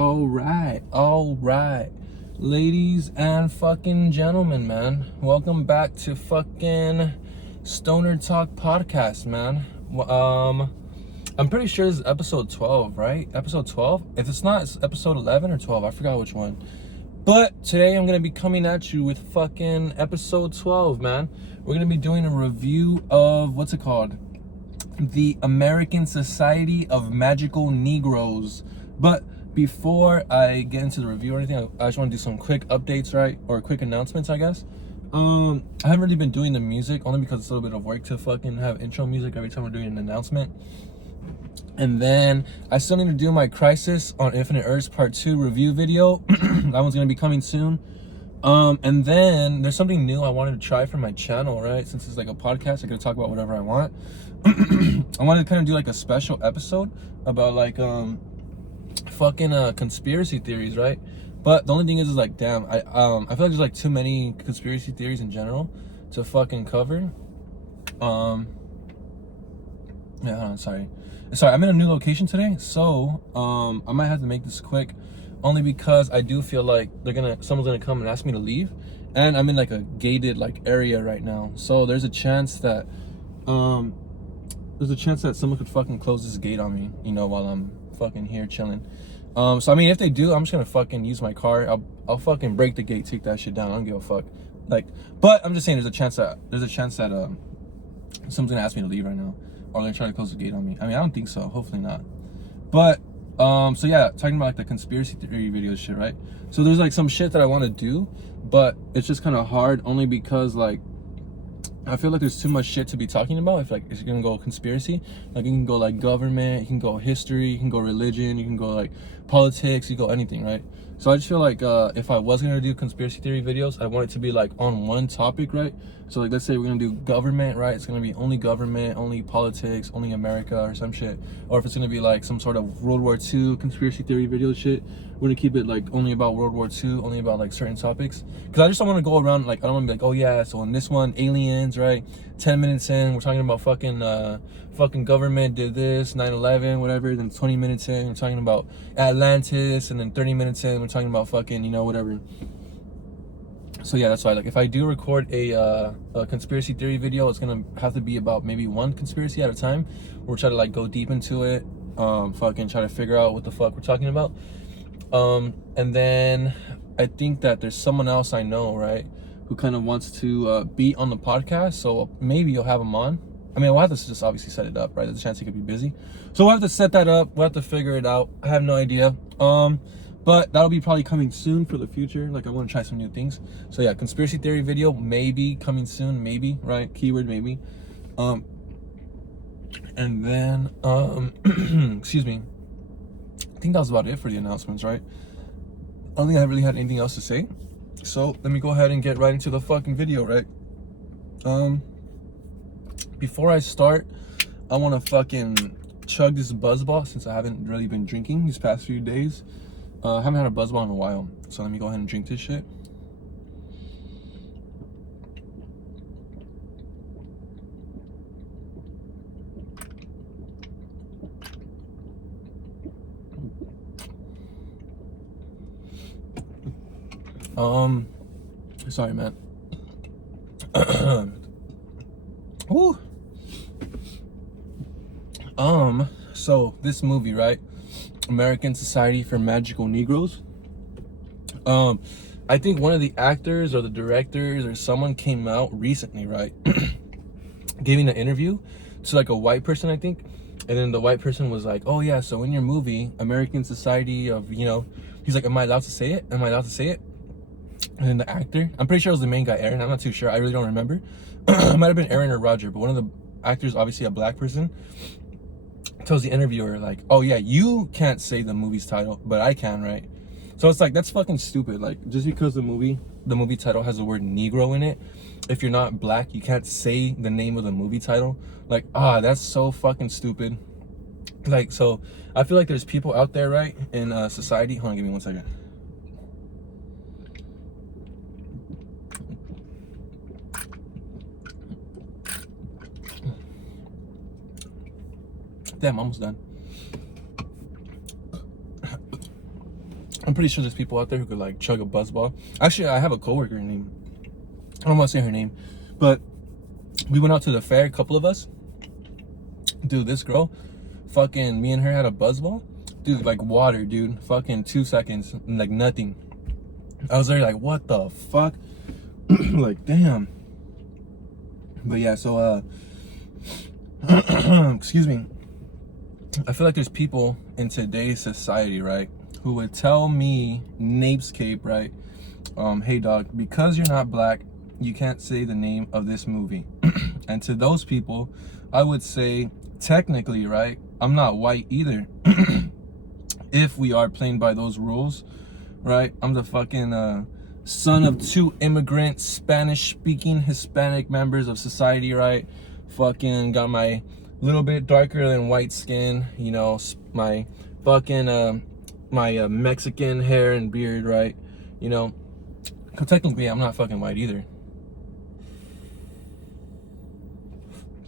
All right. Ladies and fucking gentlemen, man. Welcome back to fucking Stoner Talk Podcast, man. I'm pretty sure this is episode 12, right? Episode 12? If it's not, it's episode 11 or 12. I forgot which one. But today I'm going to be coming at you with fucking episode 12, man. We're going to be doing a review of, what's it called? The American Society of Magical Negroes. But before I get into the review or anything, I just want to do some quick updates, right? Or quick announcements, I guess. I haven't really been doing the music only because it's a little bit of work to fucking have intro music every time we're doing an announcement. And then I still need to do my Crisis on Infinite Earths Part 2 review video. That one's going to be coming soon. And then there's something new I wanted to try for my channel, right? Since it's like a podcast, I can talk about whatever I want. I wanted to kind of do like a special episode about like fucking conspiracy theories, right? But the only thing is like, damn, I feel like there's like too many conspiracy theories in general to fucking cover. Yeah, hold on, sorry, I'm in a new location today, so I might have to make this quick, only because I do feel like someone's gonna come and ask me to leave, and I'm in like a gated like area right now, so there's a chance that someone could fucking close this gate on me, you know, while I'm fucking here chilling. So I mean, if they do, I'm just gonna fucking use my car. I'll fucking break the gate, take that shit down. I don't give a fuck. Like, but I'm just saying, there's a chance that someone's gonna ask me to leave right now, or they're trying to close the gate on me. I mean, I don't think so. Hopefully not. But so yeah, talking about like the conspiracy theory videos shit, right? So there's like some shit that I want to do, but it's just kind of hard, only because like I feel like there's too much shit to be talking about. If you're gonna go conspiracy, like you can go like government, you can go history, you can go religion, you can go like politics, you go anything, right? So I just feel like if I was gonna do conspiracy theory videos, I want it to be like on one topic, right? So like, let's say we're gonna do government, right? It's gonna be only government, only politics, only America or some shit. Or if it's gonna be like some sort of World War II conspiracy theory video shit, we're gonna keep it like only about World War II, only about like certain topics. Because I just don't want to go around like, I don't want to be like, oh yeah, so in this one, aliens, right? 10 minutes in, we're talking about fucking government did this, 9/11, whatever. Then 20 minutes in, we're talking about Atlantis, and then 30 minutes in, we're talking about fucking, you know, whatever. So yeah, that's why, like, if I do record a conspiracy theory video, it's gonna have to be about maybe one conspiracy at a time. We'll try to like go deep into it, fucking try to figure out what the fuck we're talking about. And then I think that there's someone else I know, right, who kind of wants to be on the podcast, so maybe you'll have him on. I mean, we'll have to just obviously set it up, right? There's a chance he could be busy, so we'll have to set that up. We'll have to figure it out. I have no idea. But that'll be probably coming soon for the future. Like, I want to try some new things. So yeah, conspiracy theory video maybe coming soon, maybe, right? Keyword maybe. And then excuse me, I think that was about it for the announcements, right? I don't think I really had anything else to say. So let me go ahead and get right into the fucking video, right? Before I start, I want to fucking chug this Buzzball, since I haven't really been drinking these past few days. I haven't had a Buzzball in a while, so let me go ahead and drink this shit. Sorry, man. Woo. So this movie, right? American Society for Magical Negroes. I think one of the actors or the directors or someone came out recently, right? Giving an interview to like a white person, I think. And then the white person was like, oh yeah, so in your movie, American Society of, you know, he's like, am I allowed to say it? Am I allowed to say it? And then the actor, I'm pretty sure it was the main guy, Aaron. I'm not too sure. I really don't remember. It might have been Aaron or Roger, but one of the actors, obviously a black person, tells the interviewer like, oh yeah, you can't say the movie's title, but I can, right? So it's like, that's fucking stupid. Like, just because the movie title has the word Negro in it, if you're not black, you can't say the name of the movie title. Like, that's so fucking stupid. Like, so I feel like there's people out there, right, in society. Hold on, give me 1 second. Damn, almost done. I'm pretty sure there's people out there who could like chug a buzz ball. Actually, I have a coworker named, I don't want to say her name, but we went out to the fair, a couple of us. Dude, this girl, fucking, me and her had a buzz ball. Dude, like water, dude. Fucking 2 seconds, like nothing. I was there like, what the fuck? Like, damn. But yeah, so, excuse me. I feel like there's people in today's society, right, who would tell me, Napescape, right, hey dog, because you're not black, you can't say the name of this movie. And to those people, I would say, technically, right, I'm not white either. If we are playing by those rules, right? I'm the fucking son of 2 immigrant, Spanish-speaking Hispanic members of society, right? Fucking got my little bit darker than white skin, you know, my fucking my Mexican hair and beard, right? You know, 'cause technically I'm not fucking white either.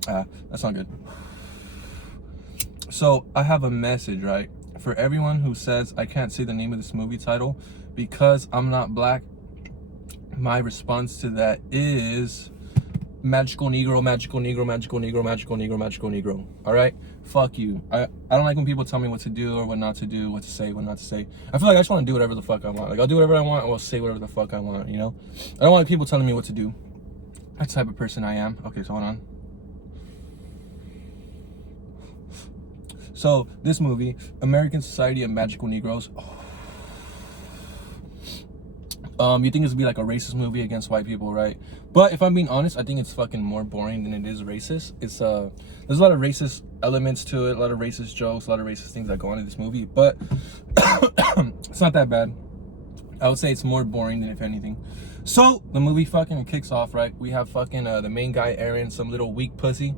That's not good. So I have a message, right? For everyone who says I can't say the name of this movie title because I'm not black, my response to that is magical Negro, magical Negro, magical Negro, magical Negro, magical Negro. All right? Fuck you. I don't like when people tell me what to do or what not to do, what to say, what not to say. I feel like I just want to do whatever the fuck I want. Like, I'll do whatever I want, or I'll say whatever the fuck I want, you know? I don't want people telling me what to do. That's the type of person I am. Okay, so hold on. So, this movie, American Society of Magical Negroes. You think it's gonna be like a racist movie against white people, right? But if I'm being honest, I think it's fucking more boring than it is racist. It's there's a lot of racist elements to it, a lot of racist jokes, a lot of racist things that go on in this movie, but it's not that bad. I would say it's more boring than if anything. So the movie fucking kicks off, right? We have fucking the main guy, Aaron, some little weak pussy,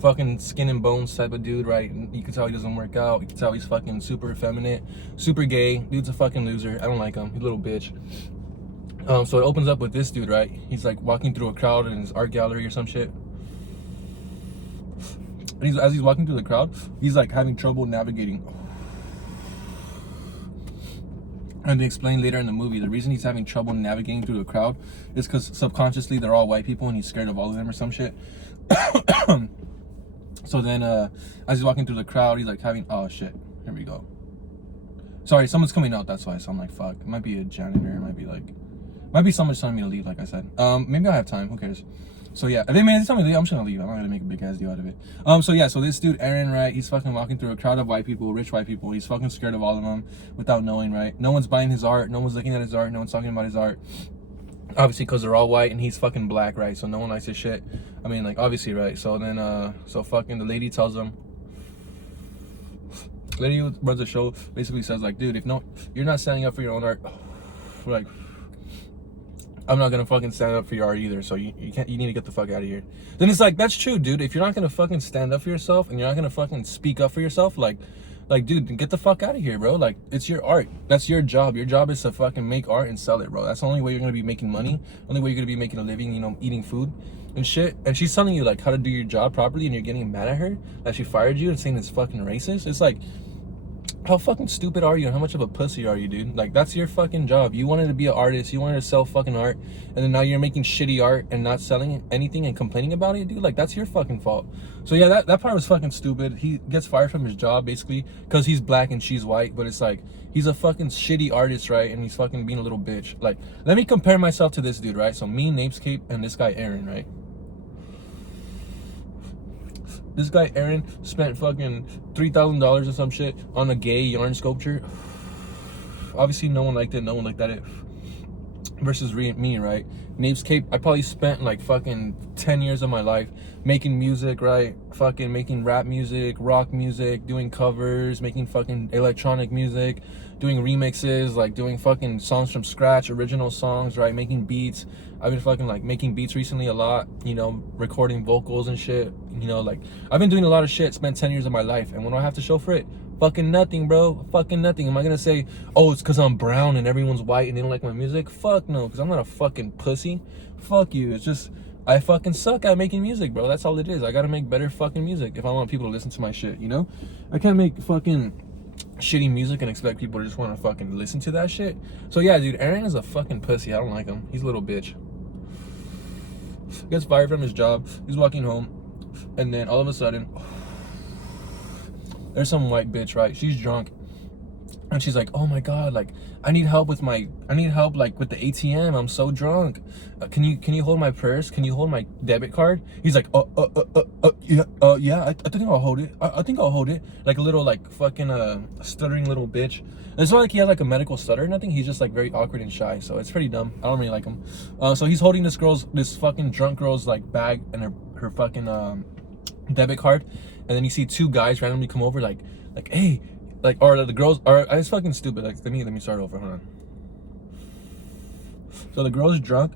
fucking skin and bones type of dude, right? You can tell he doesn't work out. You can tell he's fucking super effeminate, super gay. Dude's a fucking loser. I don't like him. He's a little bitch. So it opens up with this dude, right? He's like walking through a crowd in his art gallery or some shit. And as he's walking through the crowd, he's like having trouble navigating. And they explain later in the movie, the reason he's having trouble navigating through the crowd is because subconsciously they're all white people and he's scared of all of them or some shit. So then as he's walking through the crowd, he's like having, oh shit, here we go. Sorry, someone's coming out, that's why. So I'm like, fuck, it might be a janitor, it might be someone telling me to leave, like I said. Maybe I'll have time, who cares? So yeah, if they tell me to leave, I'm just gonna leave. I'm not gonna make a big ass deal out of it. So yeah, so this dude, Aaron, right, he's fucking walking through a crowd of white people, rich white people. He's fucking scared of all of them without knowing, right? No one's buying his art, no one's looking at his art, no one's talking about his art. Obviously, because they're all white and he's fucking black, right? So no one likes his shit. I mean, like, obviously, right? So then, so fucking the lady tells him, the lady who runs the show basically says, like, dude, if no, you're not standing up for your own art, like, I'm not gonna fucking stand up for your art either, so you need to get the fuck out of here. Then it's like, that's true, dude. If you're not gonna fucking stand up for yourself and you're not gonna fucking speak up for yourself, like, dude, get the fuck out of here, bro. Like, it's your art. That's your job. Your job is to fucking make art and sell it, bro. That's the only way you're gonna be making money. Only way you're gonna be making a living, you know, eating food and shit. And she's telling you, like, how to do your job properly, and you're getting mad at her that she fired you and saying it's fucking racist. It's like, how fucking stupid are you and how much of a pussy are you, dude? Like, that's your fucking job. You wanted to be an artist, you wanted to sell fucking art, and then now you're making shitty art and not selling anything and complaining about it, dude. Like, that's your fucking fault. So yeah, that part was fucking stupid. He gets fired from his job basically because he's black and she's white, but it's like, he's a fucking shitty artist, right? And he's fucking being a little bitch. Like, let me compare myself to this dude, right? So me, Napescape, and this guy Aaron, right? This guy Aaron spent fucking $3,000 or some shit on a gay yarn sculpture. Obviously no one liked it, no one looked at it. Versus me, right? Napescape, I probably spent like fucking 10 years of my life making music, right? Fucking making rap music, rock music, doing covers, making fucking electronic music, doing remixes, like doing fucking songs from scratch, original songs, right? Making beats. I've been fucking like making beats recently a lot, you know, recording vocals and shit, you know, like I've been doing a lot of shit, spent 10 years of my life, and what do I have to show for it? Fucking nothing, bro. Fucking nothing. Am I gonna say, oh, it's because I'm brown and everyone's white and they don't like my music? Fuck no, because I'm not a fucking pussy. Fuck you. It's just, I fucking suck at making music, bro. That's all it is. I gotta make better fucking music if I want people to listen to my shit, you know? I can't make fucking shitty music and expect people to just want to fucking listen to that shit. So yeah, dude, Aaron is a fucking pussy. I don't like him. He's a little bitch. Gets fired from his job. He's walking home, and then all of a sudden, there's some white bitch, right? She's drunk, and she's like, "Oh my god, like I need help like with the ATM. I'm so drunk. Can you hold my purse? Can you hold my debit card?" He's like, yeah, I think I'll hold it. I think I'll hold it." Like a little like fucking stuttering little bitch. And it's not like he has like a medical stutter or nothing. He's just like very awkward and shy. So it's pretty dumb. I don't really like him. So he's holding this fucking drunk girl's like bag and her fucking debit card, and then you see two guys randomly come over like, "Hey," like, or the girls are, it's fucking stupid. Like, let me start over. Hold on. So the girl's drunk.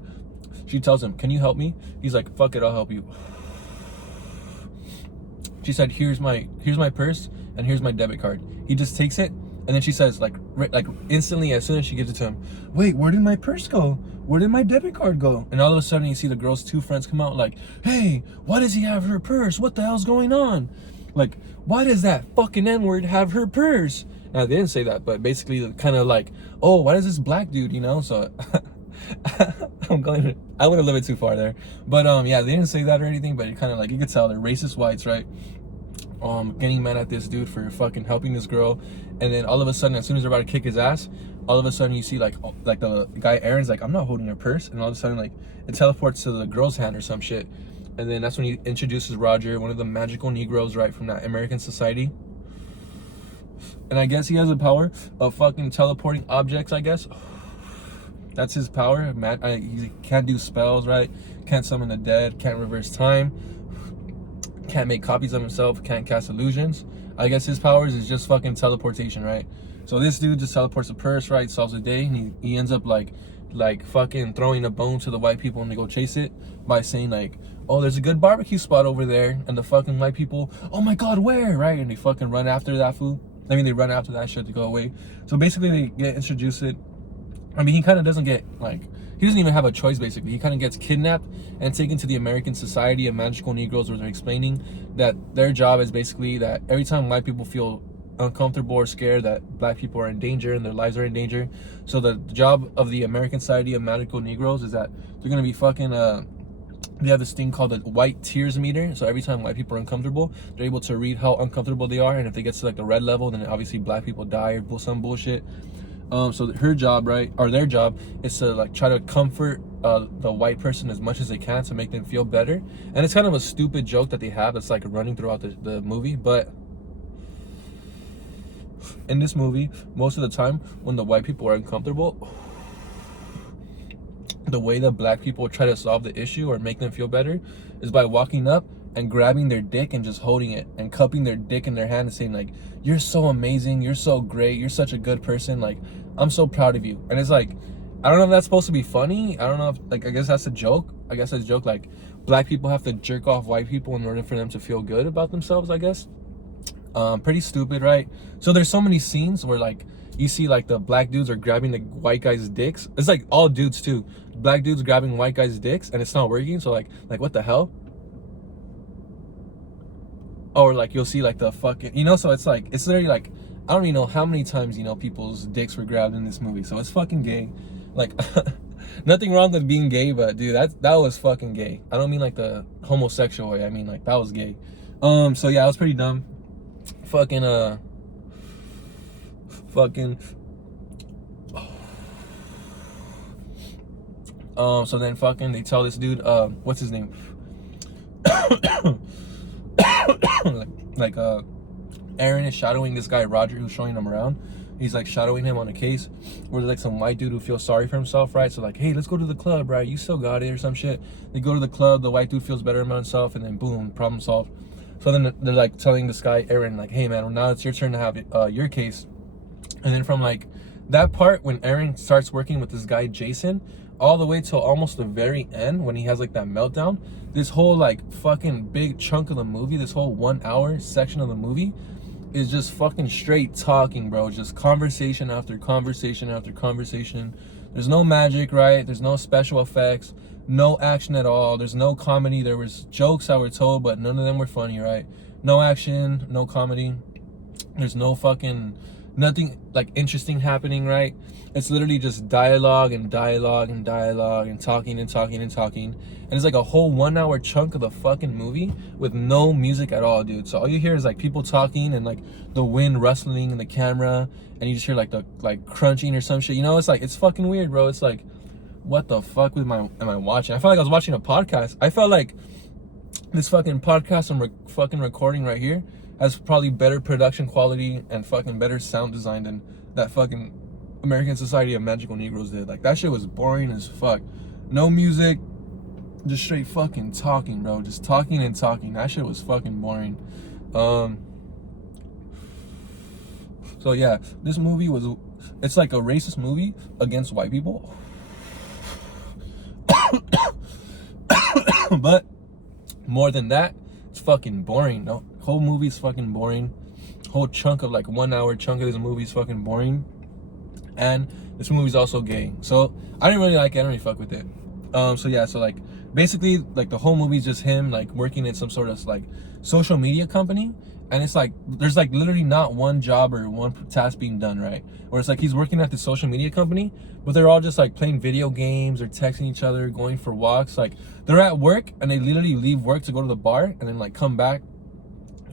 She tells him, "Can you help me?" He's like, "Fuck it, I'll help you." She said, here's my purse and here's my debit card." He just takes it, and then she says, like instantly, as soon as she gives it to him, "Wait, where did my purse go? Where did my debit card go?" And all of a sudden, you see the girl's two friends come out like, "Hey, why does he have her purse? What the hell's going on? Like, why does that fucking N-word have her purse?" Now, they didn't say that, but basically kind of like, "Oh, why does this black dude, you know?" So I wouldn't live it too far there. But yeah, they didn't say that or anything, but it kind of like, you could tell they're racist whites, right? Getting mad at this dude for fucking helping this girl. And then all of a sudden, as soon as they're about to kick his ass, all of a sudden you see like the guy Aaron's like, "I'm not holding her purse," and all of a sudden like it teleports to the girl's hand or some shit. And then that's when he introduces Roger, one of the magical Negroes, right, from that American society. And I guess he has the power of fucking teleporting objects, I guess. That's his power. He can't do spells, right? Can't summon the dead, can't reverse time, can't make copies of himself, can't cast illusions. I guess his powers is just fucking teleportation, right? So this dude just teleports a purse, right? Solves the day, and he ends up like fucking throwing a bone to the white people and they go chase it by saying like, "Oh, there's a good barbecue spot over there," and the fucking white people, "Oh my god, where?" Right? And they fucking run after that food. I mean, they run after that shit to go away. So basically they get introduced it. I mean, he kind of doesn't get like, he doesn't even have a choice basically. He kind of gets kidnapped and taken to the American Society of Magical Negroes, where they're explaining that their job is basically that every time white people feel uncomfortable or scared that black people are in danger and their lives are in danger, so the job of the American Society of Magical Negroes is that they're gonna be fucking they have this thing called the white tears meter. So every time white people are uncomfortable, they're able to read how uncomfortable they are, and if they get to like the red level, then obviously black people die or some bullshit. So her job, right, or their job, is to like try to comfort the white person as much as they can to make them feel better. And it's kind of a stupid joke that they have that's like running throughout the movie. But in this movie, most of the time when the white people are uncomfortable, the way that black people try to solve the issue or make them feel better is by walking up and grabbing their dick and just holding it and cupping their dick in their hand and saying like, "You're so amazing, you're so great, you're such a good person, like I'm so proud of you." And it's like, I don't know if that's supposed to be funny. I don't know if, like, I guess that's a joke. I guess that's a joke, like black people have to jerk off white people in order for them to feel good about themselves, I guess. Pretty stupid, right? So there's so many scenes where like you see like the black dudes are grabbing the white guys' dicks. It's like all dudes too. Black dudes grabbing white guys' dicks and it's not working. So like what the hell? Or like you'll see like the fucking, you know, so it's like, it's literally like, I don't even know how many times, you know, people's dicks were grabbed in this movie. So it's fucking gay. Like nothing wrong with being gay, but dude, that was fucking gay. I don't mean like the homosexual way. I mean like that was gay. So yeah, it was pretty dumb. Fucking so then fucking they tell this dude, what's his name? Aaron is shadowing this guy Roger, who's showing him around. He's like shadowing him on a case where there's like some white dude who feels sorry for himself, right? So like, "Hey, let's go to the club, right? You still got it," or some shit. They go to the club, the white dude feels better about himself, and then boom, problem solved. So then they're like telling this guy Aaron like, "Hey man, now it's your turn to have your case." And then from like that part when Aaron starts working with this guy Jason, all the way till almost the very end when he has like that meltdown, this whole like fucking big chunk of the movie, this whole 1 hour section of the movie is just fucking straight talking, bro. Just conversation after conversation after conversation. There's no magic, right? There's no special effects, no action at all. There's no comedy. There was jokes that were told, but none of them were funny, right? No action, no comedy. There's no fucking nothing like interesting happening, right? It's literally just dialogue and dialogue and dialogue and talking and talking and talking. And it's like a whole 1 hour chunk of the fucking movie with no music at all, dude. So all you hear is like people talking and like the wind rustling in the camera, and you just hear like the like crunching or some shit. You know, it's like it's fucking weird, bro. It's like, what the fuck am I watching? I felt like I was watching a podcast. I felt like this fucking podcast I'm fucking recording right here has probably better production quality and fucking better sound design than that fucking American Society of Magical Negroes did. Like, that shit was boring as fuck. No music, just straight fucking talking, bro. Just talking and talking. That shit was fucking boring. So yeah, this movie it's like a racist movie against white people. But more than that, it's fucking boring. The whole movie's fucking boring. Whole chunk of like 1 hour chunk of this movie is fucking boring. And this movie's also gay. So I didn't really like it. I didn't really fuck with it. So yeah, so like basically like the whole movie's just him like working in some sort of like social media company. And it's like there's like literally not one job or one task being done, right? Or it's like he's working at the social media company, but they're all just like playing video games or texting each other, going for walks. Like they're at work and they literally leave work to go to the bar and then like come back.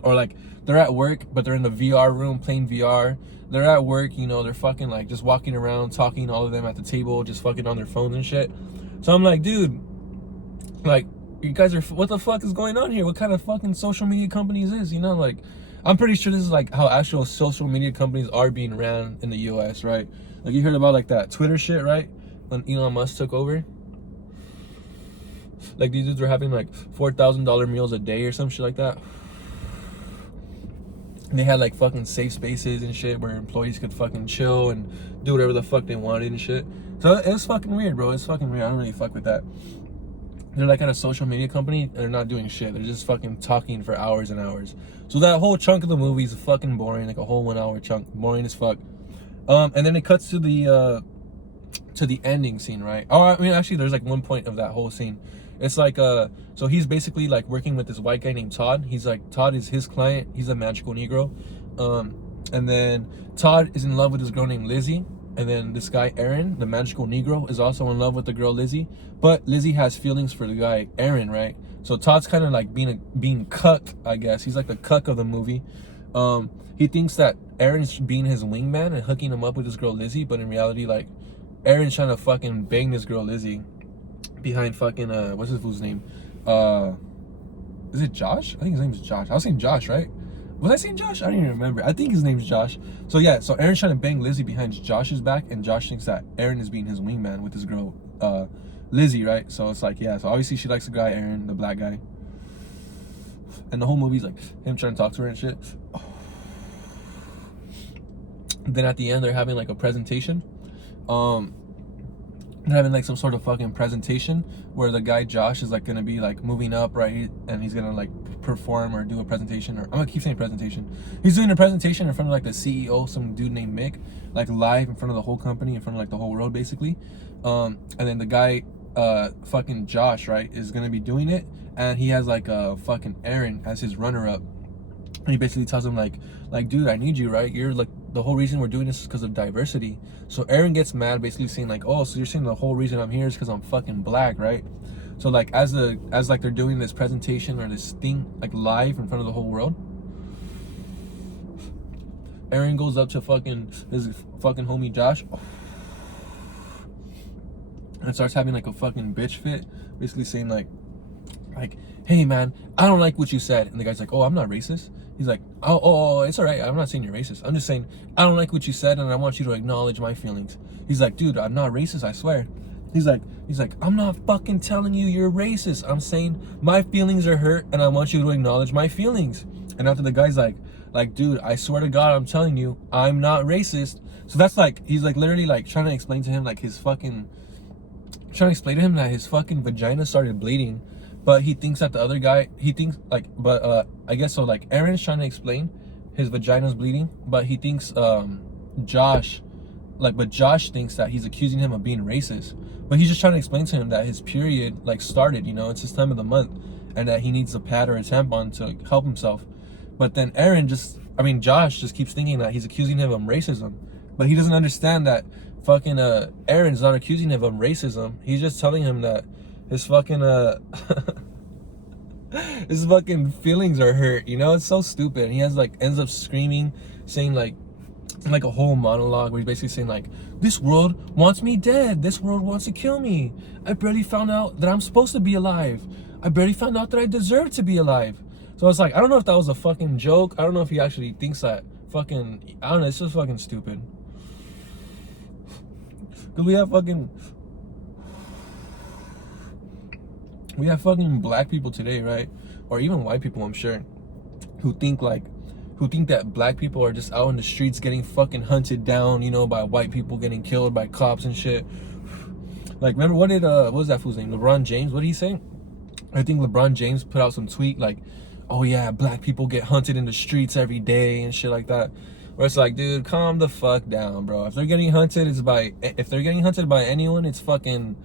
Or like they're at work but they're in the VR room playing VR. They're at work, you know, they're fucking like just walking around talking, all of them at the table, just fucking on their phones and shit. So I'm like, dude, like, you guys are, what the fuck is going on here? What kind of fucking social media companies is, you know? Like, I'm pretty sure this is like how actual social media companies are being ran in the US, right? Like, you heard about like that Twitter shit, right? When Elon Musk took over, like these dudes were having like $4,000 meals a day or some shit like that. They had like fucking safe spaces and shit where employees could fucking chill and do whatever the fuck they wanted and shit. So it's fucking weird, bro. It's fucking weird. I don't really fuck with that. They're like at a social media company and they're not doing shit. They're just fucking talking for hours and hours. So that whole chunk of the movie is fucking boring, like a whole 1 hour chunk, boring as fuck. And then it cuts to the ending scene, right? Oh, I mean, actually, there's like one point of that whole scene. It's like so he's basically like working with this white guy named Todd. He's like, Todd is his client. He's a magical Negro. And then Todd is in love with this girl named Lizzie. And then this guy, Aaron, the magical Negro, is also in love with the girl Lizzie. But Lizzie has feelings for the guy, Aaron, right? So Todd's kind of like being cucked, I guess. He's like the cuck of the movie. He thinks that Aaron's being his wingman and hooking him up with this girl Lizzie. But in reality, like, Aaron's trying to fucking bang this girl Lizzie behind fucking, what's his fool's name? Is it Josh? I think his name is Josh. I was saying Josh, right? Was I saying Josh? I don't even remember. I think his name's Josh. So yeah, so Aaron's trying to bang Lizzie behind Josh's back, and Josh thinks that Aaron is being his wingman with his girl, Lizzie, right? So it's like, yeah, so obviously she likes the guy, Aaron, the black guy. And the whole movie's like him trying to talk to her and shit. Then at the end, they're having like a presentation. They're having like some sort of fucking presentation where the guy Josh is like gonna be like moving up, right? And he's gonna like perform or do a presentation, or I'm gonna keep saying presentation. He's doing a presentation in front of like the CEO, some dude named Mick, like live in front of the whole company, in front of like the whole world basically. And then the guy, fucking Josh, right, is gonna be doing it, and he has like a fucking Aaron as his runner-up. And he basically tells him like, dude, I need you, right? You're like, the whole reason we're doing this is because of diversity. So Aaron gets mad, basically saying like, oh, so you're saying the whole reason I'm here is because I'm fucking black, right? So like as like they're doing this presentation or this thing like live in front of the whole world, Aaron goes up to fucking his fucking homie Josh and starts having like a fucking bitch fit, basically saying like, hey man, I don't like what you said. And the guy's like, oh, I'm not racist. He's like, oh, it's all right. I'm not saying you're racist. I'm just saying I don't like what you said, and I want you to acknowledge my feelings. He's like, dude, I'm not racist, I swear. He's like, I'm not fucking telling you you're racist. I'm saying my feelings are hurt, and I want you to acknowledge my feelings. And after the guy's like, dude, I swear to God, I'm telling you, I'm not racist. So that's like, he's like literally like trying to explain to him like his fucking, trying to explain to him that his fucking vagina started bleeding. But he thinks that the other guy, he thinks like, but I guess so like Aaron's trying to explain his vagina's bleeding, but he thinks Josh thinks that he's accusing him of being racist. But he's just trying to explain to him that his period like started, you know, it's his time of the month, and that he needs a pad or a tampon to help himself. But then Aaron just Josh just keeps thinking that he's accusing him of racism, but he doesn't understand that fucking Aaron's not accusing him of racism. He's just telling him that his fucking his fucking feelings are hurt. You know, it's so stupid. And he has like ends up screaming, saying like a whole monologue where he's basically saying like, this world wants me dead. This world wants to kill me. I barely found out that I'm supposed to be alive. I barely found out that I deserve to be alive. So it's like, I don't know if that was a fucking joke. I don't know if he actually thinks that fucking, I don't know, it's just fucking stupid. Cause we have fucking black people today, right? Or even white people, I'm sure, who think that black people are just out in the streets getting fucking hunted down, you know, by white people, getting killed by cops and shit. Like, remember, what was that fool's name? LeBron James, what did he say? I think LeBron James put out some tweet like, oh yeah, black people get hunted in the streets every day and shit like that. Where it's like, dude, calm the fuck down, bro. If they're getting hunted, if they're getting hunted by anyone, it's fucking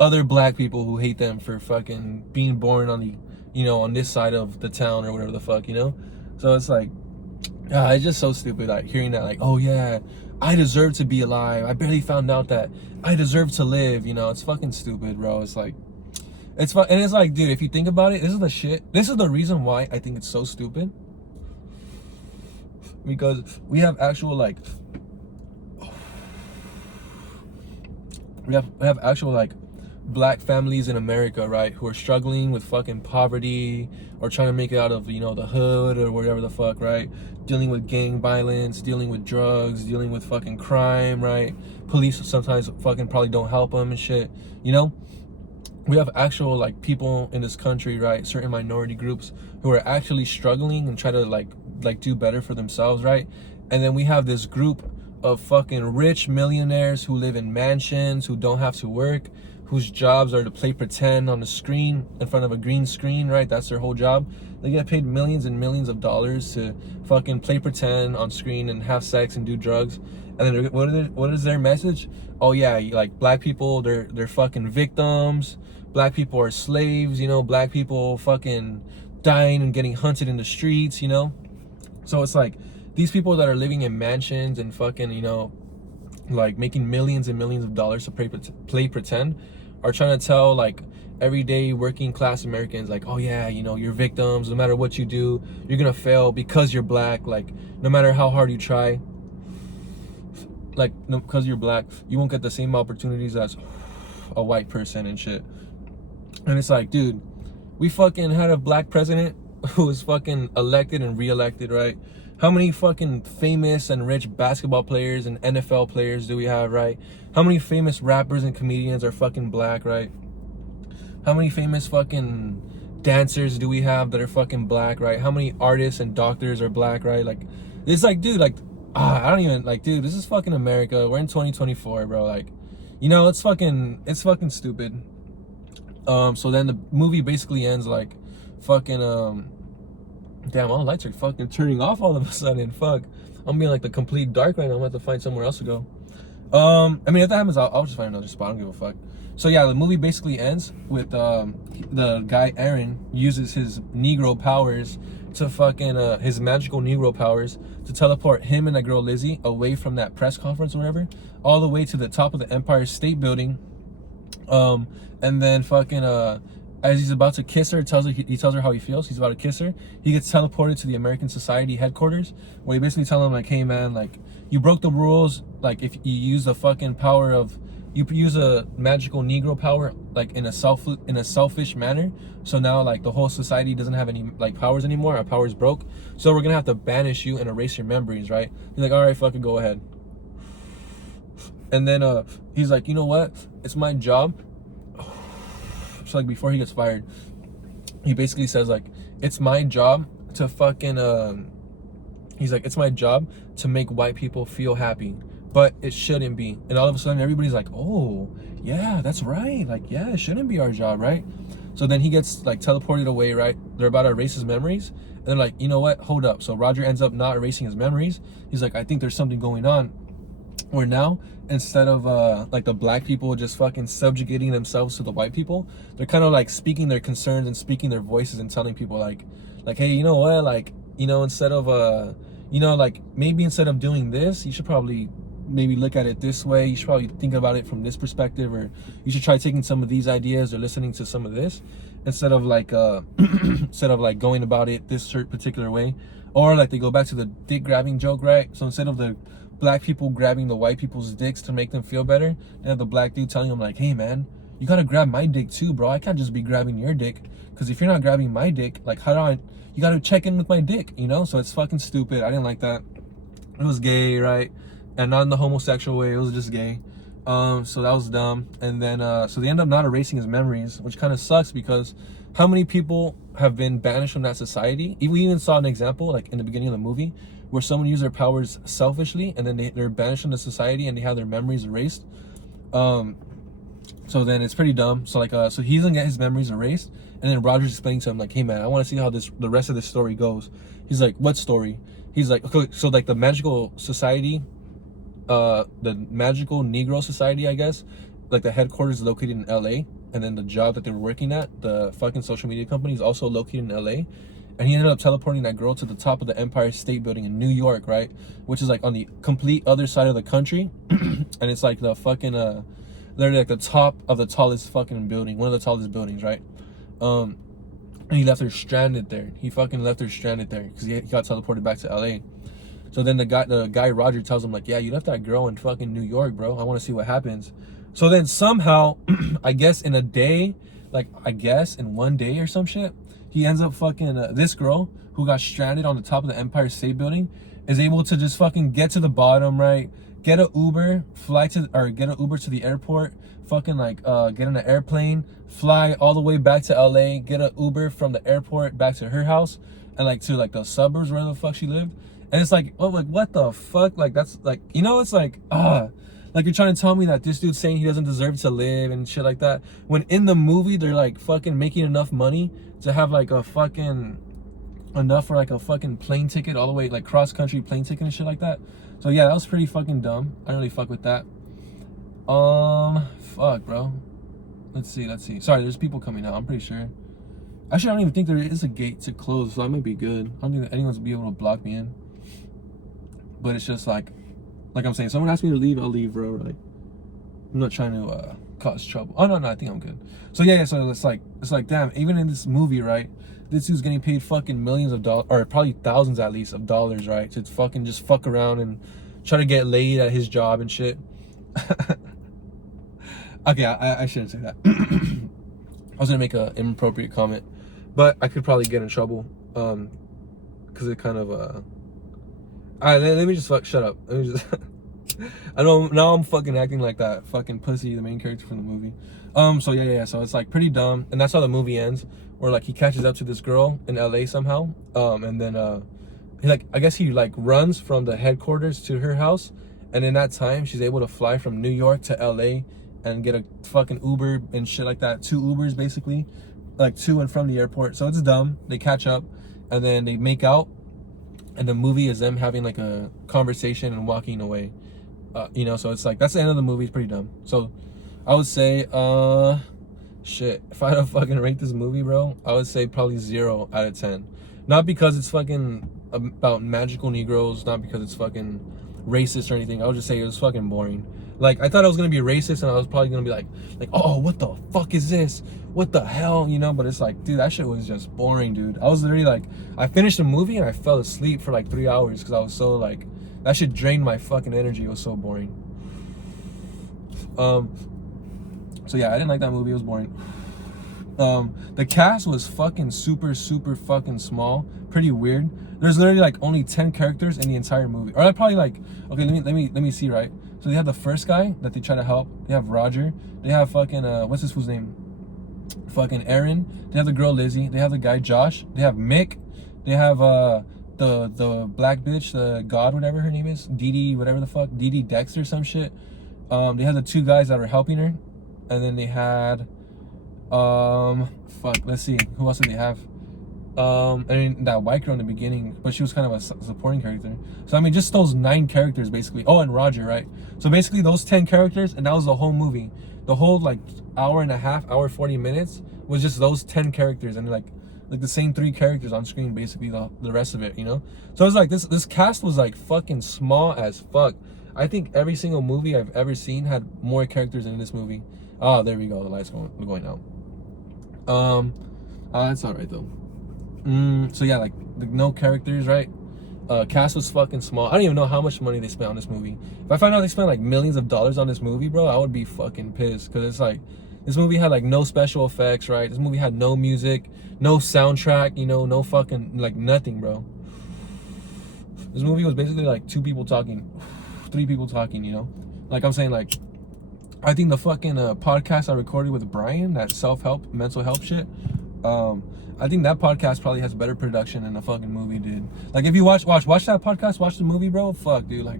other black people who hate them for fucking being born on the, you know, on this side of the town or whatever the fuck, you know? So it's like, it's just so stupid, like hearing that, like, oh yeah, I deserve to be alive. I barely found out that I deserve to live, you know? It's fucking stupid, bro. It's like, and it's like, dude, if you think about it, this is the shit. This is the reason why I think it's so stupid. Because we have actual like, we have actual like black families in America, right, who are struggling with fucking poverty or trying to make it out of, you know, the hood or whatever the fuck, right? Dealing with gang violence, dealing with drugs, dealing with fucking crime, right? Police sometimes fucking probably don't help them and shit, you know? We have actual like people in this country, right, certain minority groups who are actually struggling and try to like do better for themselves, right? And then we have this group of fucking rich millionaires who live in mansions, who don't have to work, whose jobs are to play pretend on the screen in front of a green screen, right? That's their whole job. They get paid millions and millions of dollars to fucking play pretend on screen and have sex and do drugs. And then what is their message? Oh yeah, like black people, they're fucking victims. Black people are slaves, you know, black people fucking dying and getting hunted in the streets, you know? So it's like, these people that are living in mansions and fucking, you know, like making millions and millions of dollars to play pretend are trying to tell like everyday working class Americans like, oh yeah, you know, you're victims. No matter what you do, you're gonna fail because you're black. Like, no matter how hard you try, like, no, because you're black, you won't get the same opportunities as a white person and shit. And it's like, dude, we fucking had a black president who was fucking elected and re-elected, right? How many fucking famous and rich basketball players and NFL players do we have, right? How many famous rappers and comedians are fucking black, right? How many famous fucking dancers do we have that are fucking black, right? How many artists and doctors are black, right? Like, it's like, dude, like, I don't even, like, dude, this is fucking America. We're in 2024, bro. Like, you know, it's fucking stupid. So then the movie basically ends like fucking damn, all the lights are fucking turning off all of a sudden. Fuck, I'm being like the complete dark right now. I'm gonna have to find somewhere else to go. I mean, if that happens, I'll just find another spot. I don't give a fuck. So yeah, the movie basically ends with the guy Aaron uses his Negro powers to fucking his magical Negro powers to teleport him and that girl Lizzie away from that press conference or whatever, all the way to the top of the Empire State Building. And then fucking as he's about to kiss her, he tells her how he feels. He's about to kiss her. He gets teleported to the American Society headquarters, where he basically tell him like, hey man, like, you broke the rules. Like, if you use the fucking power of, you use a magical Negro power like in a selfish manner, so now like the whole society doesn't have any like powers anymore. Our powers broke, so we're gonna have to banish you and erase your memories, right? He's like, all right, fucking go ahead. And then he's like, you know what? It's my job. So like before he gets fired, he basically says like, it's my job to fucking he's like, it's my job to make white people feel happy, but it shouldn't be. And all of a sudden everybody's like, oh yeah, that's right, like, yeah, it shouldn't be our job, right? So then he gets like teleported away, right? They're about to erase his memories, and they're like, you know what, hold up. So Roger ends up not erasing his memories. He's like, I think there's something going on where now, instead of like the black people just fucking subjugating themselves to the white people, they're kind of like speaking their concerns and speaking their voices and telling people like, hey, you know what, like, you know, instead of you know, like maybe instead of doing this, you should probably maybe look at it this way. You should probably think about it from this perspective, or you should try taking some of these ideas or listening to some of this instead of like instead of like going about it this certain particular way. Or like they go back to the dick grabbing joke, right? So instead of the black people grabbing the white people's dicks to make them feel better, they have the black dude telling them like, hey man, you gotta grab my dick too, bro. I can't just be grabbing your dick, because if you're not grabbing my dick, like how do I, you gotta check in with my dick, you know? So it's fucking stupid. I didn't like that. It was gay, right? And not in the homosexual way, it was just gay. So that was dumb. And then so they end up not erasing his memories, which kind of sucks, because how many people have been banished from that society? We even saw an example like in the beginning of the movie where someone used their powers selfishly, and then they're banished from the society and they have their memories erased. So then it's pretty dumb. So like so he's gonna get his memories erased, and then Roger's explaining to him like, hey man, I want to see how the rest of this story goes. He's like, what story? He's like, okay, so like the magical society, the magical Negro society, I guess, like the headquarters is located in LA, and then the job that they were working at, the fucking social media company, is also located in LA. And he ended up teleporting that girl to the top of the Empire State Building in New York, right? Which is like on the complete other side of the country. And it's like the fucking literally like the top of the tallest fucking building, one of the tallest buildings, right? And he left her stranded there. He fucking left her stranded there because he got teleported back to LA. So then the guy Roger tells him like, yeah, you left that girl in fucking New York, bro. I want to see what happens. So then somehow, I guess in a day, like I guess in one day or some shit, he ends up fucking this girl who got stranded on the top of the Empire State Building is able to just fucking get to the bottom, right? Get an Uber, get an Uber to the airport, fucking like get on an airplane, fly all the way back to LA, get an Uber from the airport back to her house, and like to like the suburbs where the fuck she lived. And it's like, oh, like what the fuck? Like that's like, you know, it's like like you're trying to tell me that this dude's saying he doesn't deserve to live and shit like that, when in the movie they're like fucking making enough money to have like a fucking enough for like a fucking plane ticket all the way, like cross country plane ticket and shit like that. So yeah, that was pretty fucking dumb. I don't really fuck with that. Fuck, bro. Let's see. Sorry, there's people coming out, I'm pretty sure. Actually, I don't even think there is a gate to close, so I might be good. I don't think that anyone's be able to block me in. But it's just like I'm saying, someone asks me to leave, I'll leave, bro. Like, I'm not trying to cause trouble. Oh no, I think I'm good. So yeah, so it's like damn, even in this movie, right, this dude's getting paid fucking millions of dollars, or probably thousands at least of dollars, right, to fucking just fuck around and try to get laid at his job and shit. Okay, I shouldn't say that. I was gonna make an inappropriate comment, but I could probably get in trouble because it kind of Alright, let me just shut up. Let me just I know now I'm fucking acting like that fucking pussy, the main character from the movie. So yeah, so it's like pretty dumb, and that's how the movie ends, where like he catches up to this girl in LA somehow, and then he like, I guess he like runs from the headquarters to her house, and in that time she's able to fly from New York to LA and get a fucking Uber and shit like that, 2 Ubers basically, like to and from the airport. So it's dumb. They catch up and then they make out, and the movie is them having like a conversation and walking away. You know, so it's like, that's the end of the movie. It's pretty dumb. So I would say shit, if I had to fucking rate this movie, bro, I would say probably 0 out of 10. Not because it's fucking about magical Negroes, not because it's fucking racist or anything. I would just say it was fucking boring. Like, I thought I was gonna be racist, and I was probably gonna be like, oh, what the fuck is this? What the hell, you know? But it's like, dude, that shit was just boring, dude. I was literally like, I finished the movie and I fell asleep for like 3 hours because I was so like, that shit drained my fucking energy. It was so boring. So yeah, I didn't like that movie. It was boring. The cast was fucking super fucking small, pretty weird. There's literally like only 10 characters in the entire movie, or probably like, okay, let me see, right? So they have the first guy that they try to help. They have Roger. They have fucking what's this fool's name? Fucking Aaron. They have the girl Lizzie. They have the guy Josh. They have Mick. They have the black bitch, the god, whatever her name is, Dee whatever the fuck, Dee Dexter, some shit. They had the 2 guys that were helping her, and then they had fuck, let's see, who else did they have? I mean, that white girl in the beginning, but she was kind of a supporting character. So I mean, just those 9 characters basically. Oh, and Roger, right? So basically those 10 characters, and that was the whole movie. The whole like hour and a half, hour 40 minutes was just those 10 characters, and like like the same 3 characters on screen basically the rest of it, you know. So it's like this cast was like fucking small as fuck. I think every single movie I've ever seen had more characters in this movie. Oh, there we go, the lights going out. That's all right though. So yeah, like no characters, right? Cast was fucking small. I don't even know how much money they spent on this movie. If I find out they spent like millions of dollars on this movie, bro, I would be fucking pissed. Cause it's like, this movie had like no special effects, right? This movie had no music, no soundtrack, you know, no fucking, like nothing, bro. This movie was basically like 2 people talking, 3 people talking, you know? Like I'm saying, like, I think the fucking podcast I recorded with Brian, that self-help, mental health shit, I think that podcast probably has better production than the fucking movie did. Like if you watch that podcast, watch the movie, bro. Fuck, dude. Like,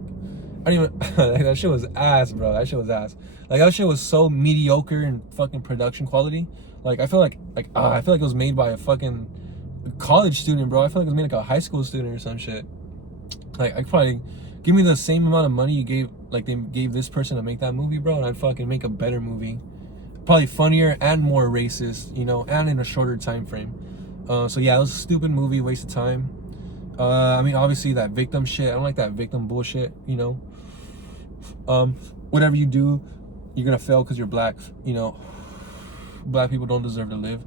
I don't even. That shit was ass, bro. That shit was ass. Like that shit was so mediocre in fucking production quality. Like I feel like it was made by a fucking college student, bro. I feel like it was made like a high school student or some shit. Like I could probably give me the same amount of money you gave, like they gave this person to make that movie, bro, and I'd fucking make a better movie. Probably funnier and more racist, you know, and in a shorter time frame. So yeah, it was a stupid movie, waste of time. I mean, obviously that victim shit, I don't like that victim bullshit, you know. Whatever you do, you're gonna fail because you're black, you know. Black people don't deserve to live.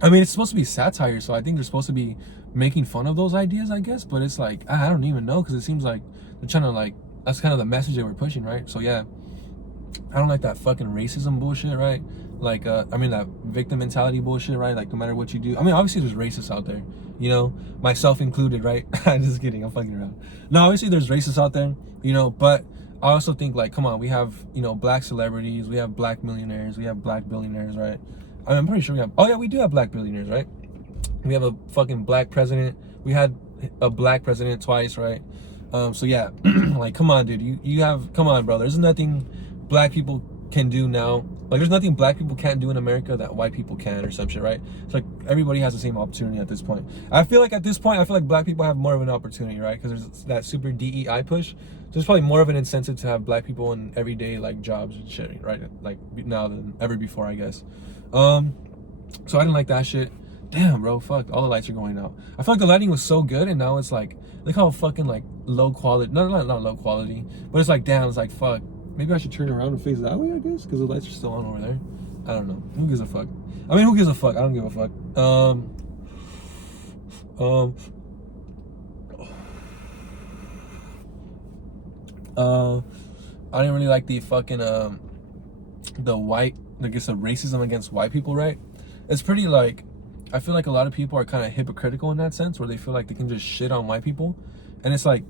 I mean, it's supposed to be satire, so I think they're supposed to be making fun of those ideas, I guess. But it's like, I don't even know, because it seems like they're trying to, like, that's kind of the message they were pushing, right? So yeah, I don't like that fucking racism bullshit, right? Like, I mean, that victim mentality bullshit, right? Like, no matter what you do. I mean, obviously there's racists out there, you know, myself included, right? I'm just kidding, I'm fucking around. No, obviously there's racists out there, you know, but I also think, like, come on, we have, you know, black celebrities, we have black millionaires, we have black billionaires, right? I mean, I'm pretty sure we have, oh yeah, we do have black billionaires, right? We have a fucking black president. We had a black president twice, right? So yeah, like, come on, dude, you have, come on, bro, there's nothing black people can do now. Like, there's nothing black people can't do in America that white people can, or some shit, right? It's like everybody has the same opportunity at this point. I feel like at this point, I feel like black people have more of an opportunity, right? Because there's that super DEI push. So there's probably more of an incentive to have black people in everyday, like, jobs and shit, right? Like, now than ever before, I guess. So I didn't like that shit. Damn, bro, fuck, all the lights are going out. I feel like the lighting was so good, and now it's like, look how fucking, like, low quality, not low quality, but it's like, damn, it's like, fuck. Maybe I should turn around and face that way, I guess, because the lights are still on over there. I don't know. Who gives a fuck? I mean, who gives a fuck? I don't give a fuck. I didn't really like the fucking, the white, I guess, the racism against white people, right? It's pretty, like, I feel like a lot of people are kind of hypocritical in that sense, where they feel like they can just shit on white people. And it's like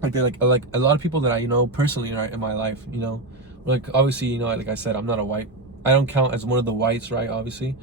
they're like a lot of people that I, you know, personally, right, in my life, you know, like, obviously, you know, like I said, I'm not a white, I don't count as one of the whites, right, obviously,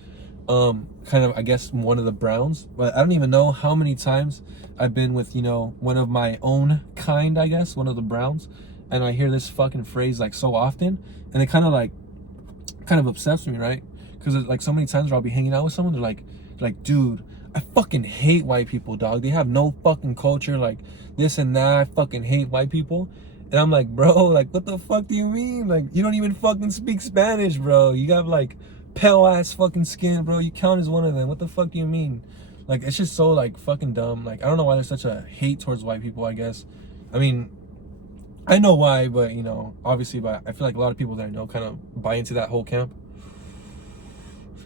kind of, I guess, one of the browns, but I don't even know how many times I've been with, you know, one of my own kind, I guess, one of the browns, and I hear this fucking phrase, like, so often, and it kind of upsets me, right, because like so many times where I'll be hanging out with someone, they're like, dude, I fucking hate white people, dog. They have no fucking culture, like this and that. I fucking hate white people. And I'm like, bro, like, what the fuck do you mean? Like, you don't even fucking speak Spanish, bro. You got, like, pale ass fucking skin, bro. You count as one of them. What the fuck do you mean? Like, it's just so, like, fucking dumb. Like, I don't know why there's such a hate towards white people, I guess. I mean, I know why, but, you know, obviously, but I feel like a lot of people that I know kind of buy into that whole camp.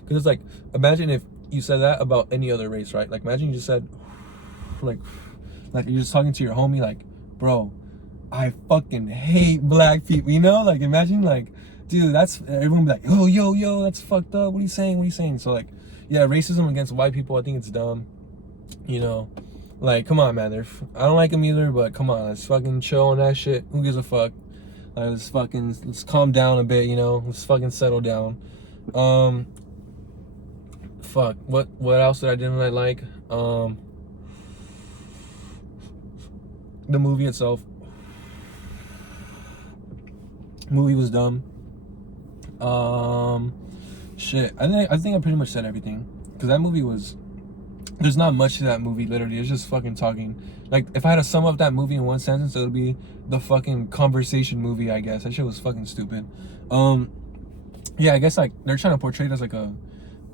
Because it's like, imagine if you said that about any other race, right? Like, imagine you just said, like you're just talking to your homie, like, bro, I fucking hate black people, you know? Like, imagine, like, dude, that's, everyone be like, oh, yo, that's fucked up. What are you saying? So, like, yeah, racism against white people, I think it's dumb, you know? Like, come on, man, I don't like them either, but come on, let's fucking chill on that shit. Who gives a fuck? Like, let's calm down a bit, you know? Let's fucking settle down. Fuck, what else did I didn't really like? The movie itself. Movie was dumb. Shit, I think I pretty much said everything, because that movie was, there's not much to that movie, literally. It's just fucking talking. Like, if I had to sum up that movie in one sentence, it would be the fucking conversation movie, I guess. That shit was fucking stupid. Yeah, I guess, like, they're trying to portray it as like a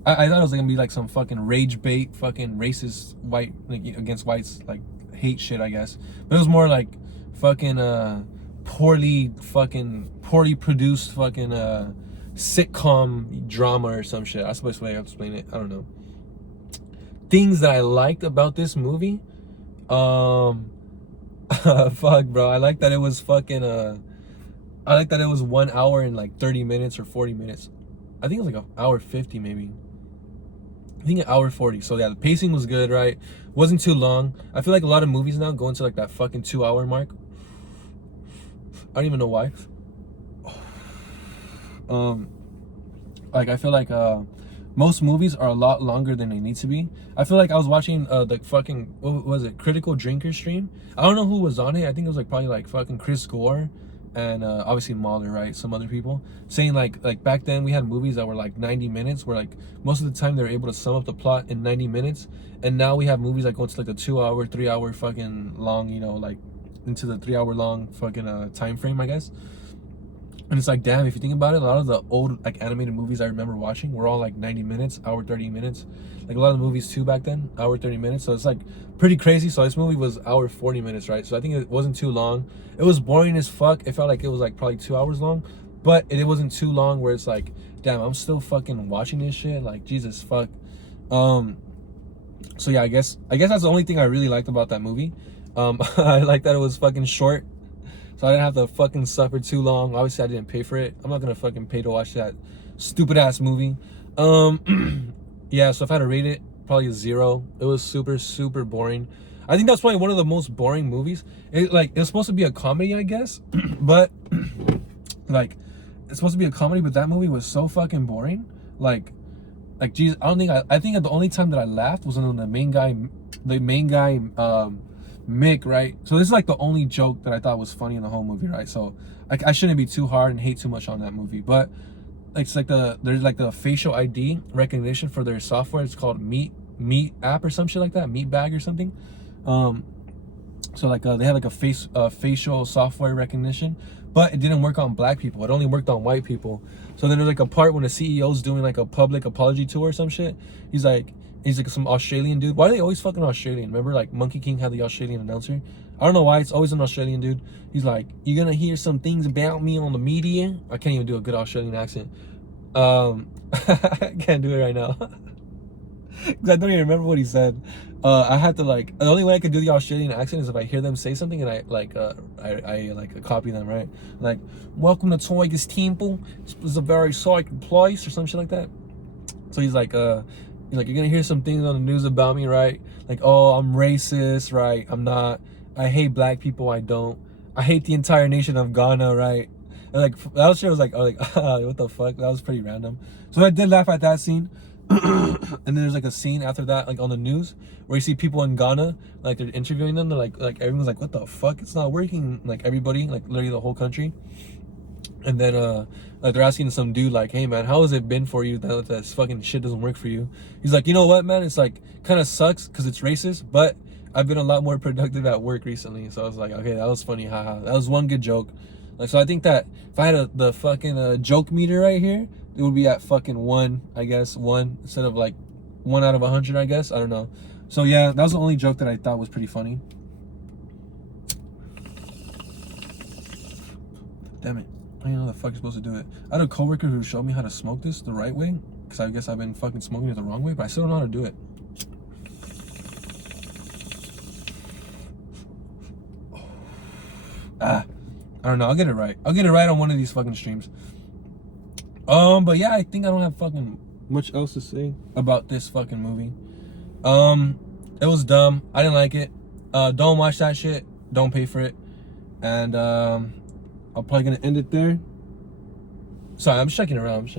I thought it was gonna be like some fucking rage bait, fucking racist white, like, against whites, like hate shit, I guess. But it was more like fucking poorly produced fucking sitcom drama or some shit. That's the best way I explain it. I don't know. Things that I liked about this movie, fuck, bro. I like that it was fucking I like that it was 1 hour and like 30 minutes or 40 minutes. I think it was like an hour 50 maybe. I think an hour 40. So yeah, the pacing was good, right? Wasn't too long. I feel like a lot of movies now go into like that fucking 2 hour mark. I don't even know why. Like I feel like most movies are a lot longer than they need to be. I feel like I was watching the fucking, what was it, Critical Drinker stream. I don't know who was on it. I think it was like probably like fucking Chris Gore and obviously Mahler, right? Some other people saying like back then we had movies that were like 90 minutes, where like most of the time they were able to sum up the plot in 90 minutes, and now we have movies that go into like the 2 hour, 3 hour fucking long, you know, like into the 3 hour long fucking time frame, I guess. And it's like, damn, if you think about it, a lot of the old like animated movies I remember watching were all like 90 minutes, hour 30 minutes. Like a lot of the movies too back then, hour 30 minutes. So it's like pretty crazy. So this movie was hour 40 minutes, right? So I think it wasn't too long. It was boring as fuck. It felt like it was like probably 2 hours long, but it wasn't too long where it's like, damn, I'm still fucking watching this shit. Like, Jesus fuck. So yeah, I guess that's the only thing I really liked about that movie. I like that it was fucking short, so I didn't have to fucking suffer too long. Obviously, I didn't pay for it. I'm not gonna fucking pay to watch that stupid ass movie. Yeah, so if I had to rate it, probably a 0. It was super boring. I think that's probably one of the most boring movies. It's supposed to be a comedy, I guess, but like it's supposed to be a comedy, but that movie was so fucking boring. Like, geez, I think the only time that I laughed was when the main guy, Mick, right? So this is like the only joke that I thought was funny in the whole movie, right? So like I shouldn't be too hard and hate too much on that movie, but it's like there's like the facial ID recognition for their software. It's called Meet app or some shit like that, Meet Bag or something. So like they had like a facial software recognition, but it didn't work on black people. It only worked on white people. So then there's like a part when the CEO's doing like a public apology tour or some shit. He's like some Australian dude. Why are they always fucking Australian? Remember like Monkey King had the Australian announcer? I don't know why, it's always an Australian dude. He's like, you're gonna hear some things about me on the media. I can't even do a good Australian accent. I can't do it right now. Cause I don't even remember what he said. I had to like, the only way I could do the Australian accent is if I hear them say something and I copy them, right? Like, welcome to Tigers Temple. This is a very sacred place or some shit like that. So he's like, you're gonna hear some things on the news about me, right? Like, oh, I'm racist, right? I'm not. I hate black people. I don't. I hate the entire nation of Ghana, right? And like that was shit. Was like, what the fuck? That was pretty random. So I did laugh at that scene. And then there's like a scene after that, like on the news, where you see people in Ghana, like they're interviewing them. They're like everyone's like, what the fuck? It's not working. Like everybody, like literally the whole country. And then like they're asking some dude like, hey man, how has it been for you that this fucking shit doesn't work for you? He's like, you know what, man? It's like kind of sucks because it's racist, but I've been a lot more productive at work recently. So I was like, okay, that was funny, haha. That was one good joke. Like, so I think that if I had the fucking joke meter right here, it would be at fucking 1, I guess, 1 instead of like 1 out of 100, I guess. I don't know. So yeah, that was the only joke that I thought was pretty funny. Damn it. I don't know how the fuck you're supposed to do it. I had a coworker who showed me how to smoke this the right way, because I guess I've been fucking smoking it the wrong way, but I still don't know how to do it. I don't know. I'll get it right. I'll get it right on one of these fucking streams. But yeah, I think I don't have fucking much else to say about this fucking movie. It was dumb. I didn't like it. Don't watch that shit. Don't pay for it. And I'm probably gonna end it there. Sorry, I'm just checking around.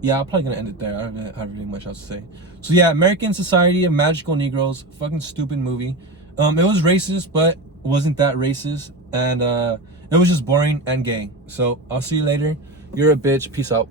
Yeah, I'm probably gonna end it there. I don't have really much else to say. So yeah, American Society of Magical Negroes. Fucking stupid movie. It was racist, but wasn't that racist. And it was just boring and gay. So I'll see you later. You're a bitch. Peace out.